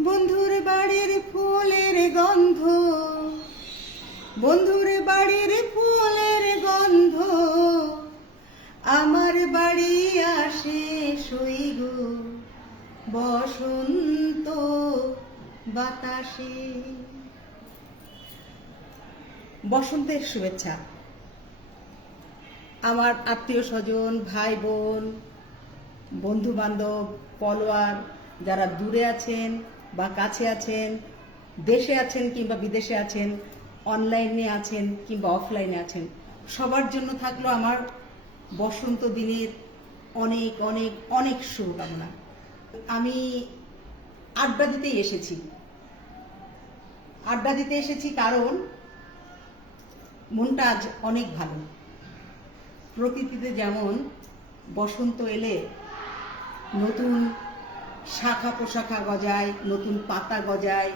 বন্ধুর বাড়ির ফুলের গন্ধ। বন্ধুর বাড়ির ফুলের গন্ধ। আমার বাড়ি আসে সই গো। বসন্ত বাতাসে। বসন্তের শুভেচ্ছা। আমার আত্মীয় স্বজন, ভাই বোন, বন্ধু বান্ধব ফলোয়ার যারা দূরে আছেন বা কাছে আছেন, দেশে আছেন কিংবা বিদেশে আছেন অনলাইনে আছেন কিংবা অফলাইনে আছেন, সবার জন্য থাকল আমার বসন্ত দিনের অনেক অনেক অনেক শুভকামনা। আমি আড্ডা দিতেই এসেছি। আড্ডা দিতে এসেছি কারণ মনটা আজ অনেক ভালো। প্রকৃতিতে যেমন বসন্ত এলে নতুন শাখা পোশাখা গজায়, নতুন পাতা গজায়,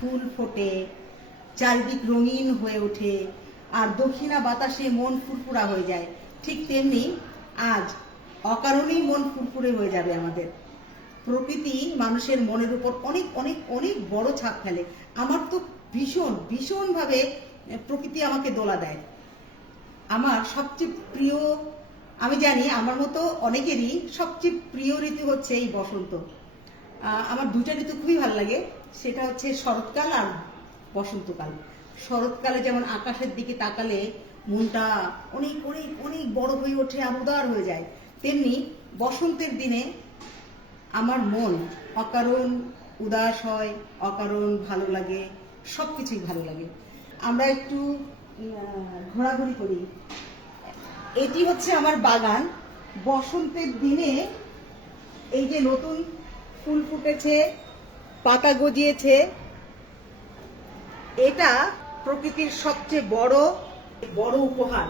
ফুল ফোটে, চারিদিক রঙিন হয়ে ওঠে, আর দক্ষিণা বাতাসে মন ফুরফুরা হয়ে যায়। ঠিক তেমনি আজ অকারণেই মন ফুরফুরে হয়ে যাবে আমাদের। প্রকৃতি মানুষের মনের উপর অনেক অনেক অনেক বড় ছাপ ফেলে। আমার তো ভীষণ, ভীষণভাবে প্রকৃতি আমাকে দোলা দেয়। আমার সবচেয়ে প্রিয়, আমি জানি আমার মতো অনেকেরই সবচেয়ে প্রিয় ঋতু হচ্ছে এই বসন্ত। আমার দুটা ঋতু খুবই ভালো লাগে। সেটা হচ্ছে শরৎকাল আর বসন্তকাল। শরৎকালে যেমন আকাশের দিকে তাকালে মনটা অনেক অনেক অনেক বড় হয়ে ওঠে আমোদার হয়ে যায়, তেমনি বসন্তের দিনে আমার মন অকারণ উদাস হয়, অকারণ ভালো লাগে সব কিছুই ভালো লাগে। আমরা একটু ঘোরাঘুরি করি। এটি হচ্ছে আমার বাগান। বসন্তের দিনে এই যে নতুন ফুল ফুটেছে পাতা গজিয়েছে। এটা প্রকৃতির সবচেয়ে বড় বড় উপহার।